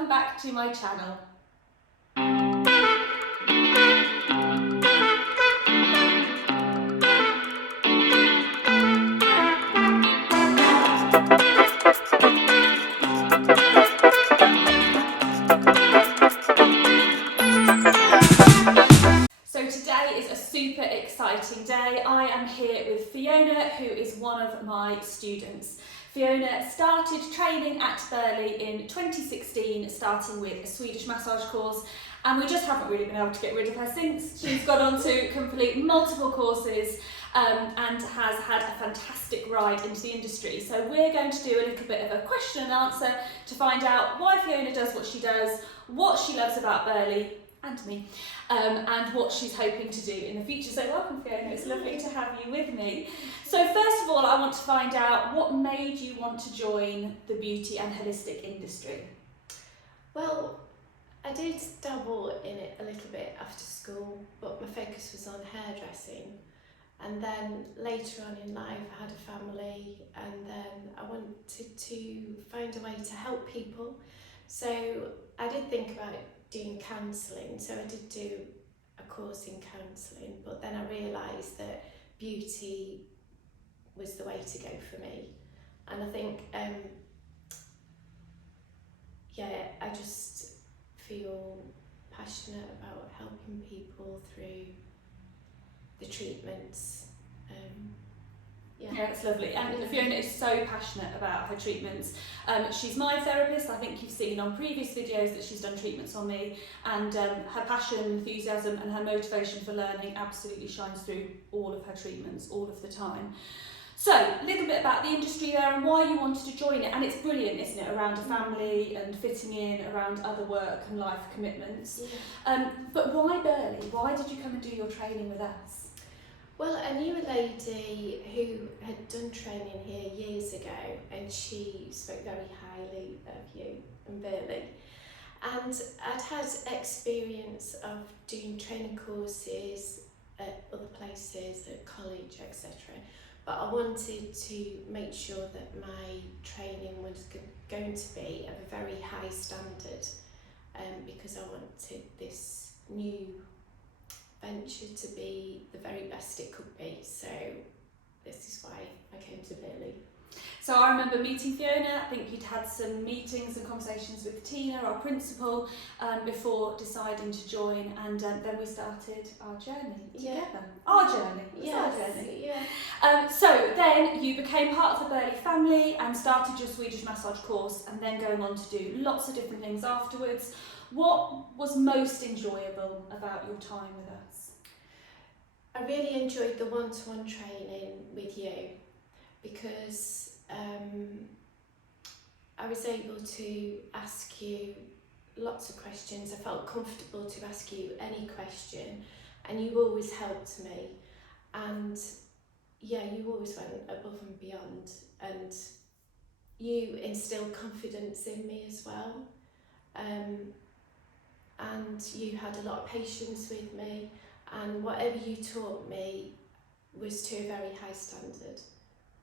welcome back to my channel. So today is a super exciting day. I am here with Fiona, who is one of my students. Fiona started training at Burghley in 2016, starting with a Swedish massage course, and we just haven't really been able to get rid of her since. She's gone on to complete multiple courses and has had a fantastic ride into the industry. So we're going to do a little bit of a question and answer to find out why Fiona does what she does, what she loves about Burghley and me, and what she's hoping to do in the future. So welcome, Fiona, it's lovely to have you with me. So first of all, I want to find out what made you want to join the beauty and holistic industry? Well, I did dabble in it a little bit after school, but my focus was on hairdressing. And then later on in life, I had a family, and then I wanted to find a way to help people. So I did think about doing counselling, so I did do a course in counselling, but then I realised that beauty was the way to go for me. And I think, I just feel passionate about helping people through the treatments. Yeah, that's lovely. And Fiona is so passionate about her treatments. She's my therapist. I think you've seen on previous videos that she's done treatments on me, and her passion, enthusiasm and her motivation for learning absolutely shines through all of her treatments all of the time. So, a little bit about the industry there and why you wanted to join it. And it's brilliant, isn't it, around a family and fitting in around other work and life commitments. Yeah. But why Burghley? Why did you come and do your training with us? Well, I knew a lady who had done training here years ago, and she spoke very highly of you and Burghley. And I'd had experience of doing training courses at other places, at college, etc. But I wanted to make sure that my training was going to be of a very high standard, because I wanted this new venture to be the very best it could be. So this is why I came to Burghley. So I remember meeting Fiona. I think you'd had some meetings and conversations with Tina, our principal, before deciding to join, and then we started our journey together. Our journey. Yes, Our journey. yeah. So then you became part of the Burghley family and started your Swedish massage course, and then going on to do lots of different things afterwards. What was most enjoyable about your time with us? I really enjoyed the one-to-one training with you, because I was able to ask you lots of questions. I felt comfortable to ask you any question, and you always helped me. And you always went above and beyond, and you instilled confidence in me as well. And you had a lot of patience with me, and whatever you taught me was to a very high standard,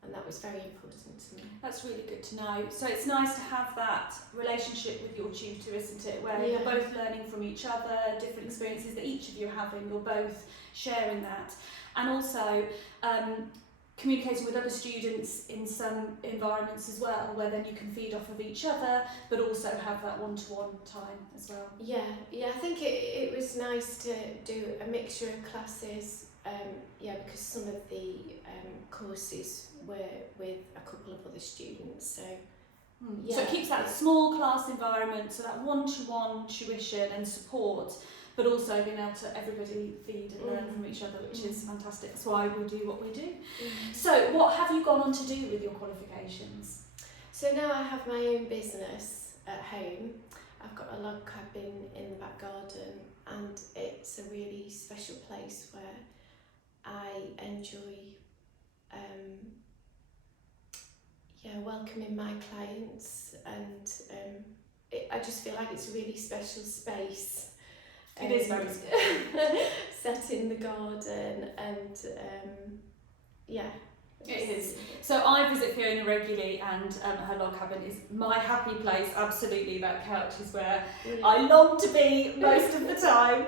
and that was very important to me. That's really good to know. So it's nice to have that relationship with your tutor, isn't it, where you're both learning from each other, different experiences that each of you are having, you're both sharing that. And also communicating with other students in some environments as well, where then you can feed off of each other, but also have that one-to-one time as well. Yeah, I think it was nice to do a mixture of classes, because some of the courses were with a couple of other students, so So it keeps that small class environment, so that one-to-one tuition and support, but also being able to everybody feed and learn from each other, which is fantastic. That's why we do what we do. So what have you gone on to do with your qualifications? So now I have my own business at home. I've got a log cabin in the back garden, and it's a really special place where I enjoy welcoming my clients, and I just feel like it's a really special space. It is very special. Set in the garden, and It is. So I visit Fiona regularly, and her log cabin is my happy place. Absolutely, that couch is where I long to be most of the time.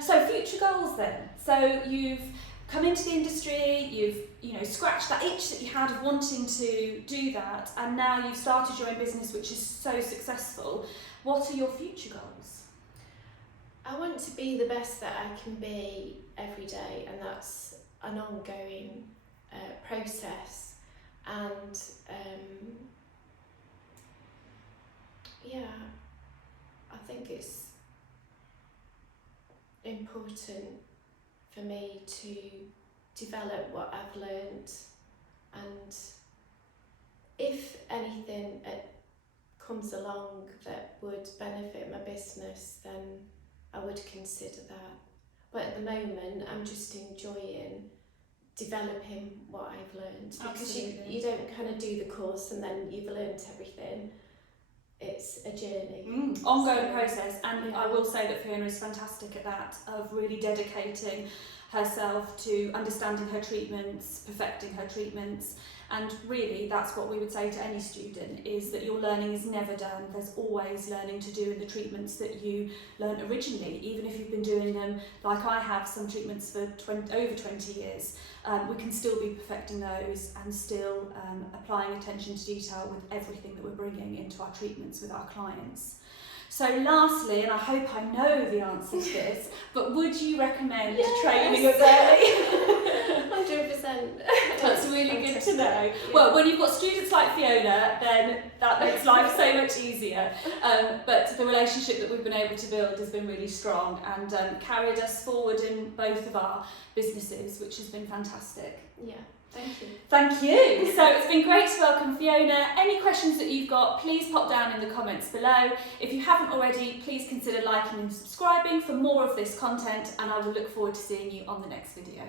So future goals then. So you've come into the industry, you've scratched that itch that you had of wanting to do that, and now you've started your own business, which is so successful. What are your future goals? I want to be the best that I can be every day, and that's an ongoing process. And I think it's important for me to develop what I've learned, and if anything comes along that would benefit my business, then I would consider that. But at the moment, I'm just enjoying developing what I've learned, because you don't kind of do the course and then you've learned everything. It's a journey. Ongoing process, and I will say that Fiona is fantastic at that, of really dedicating herself to understanding her treatments, perfecting her treatments, and really that's what we would say to any student, is that your learning is never done. There's always learning to do in the treatments that you learnt originally, even if you've been doing them, like I have, some treatments for over 20 years. We can still be perfecting those and still applying attention to detail with everything that we're bringing into our treatments with our clients. So lastly, and I hope I know the answer to this, but would you recommend training at Burghley? 100%. That's really good to know. Yeah. Well, when you've got students like Fiona, then that makes life so much easier. But the relationship that we've been able to build has been really strong, and carried us forward in both of our businesses, which has been fantastic. Yeah. Thank you. Thank you. So it's been great to welcome Fiona. Any questions that you've got, please pop down in the comments below. If you haven't already, please consider liking and subscribing for more of this content, and I will look forward to seeing you on the next video.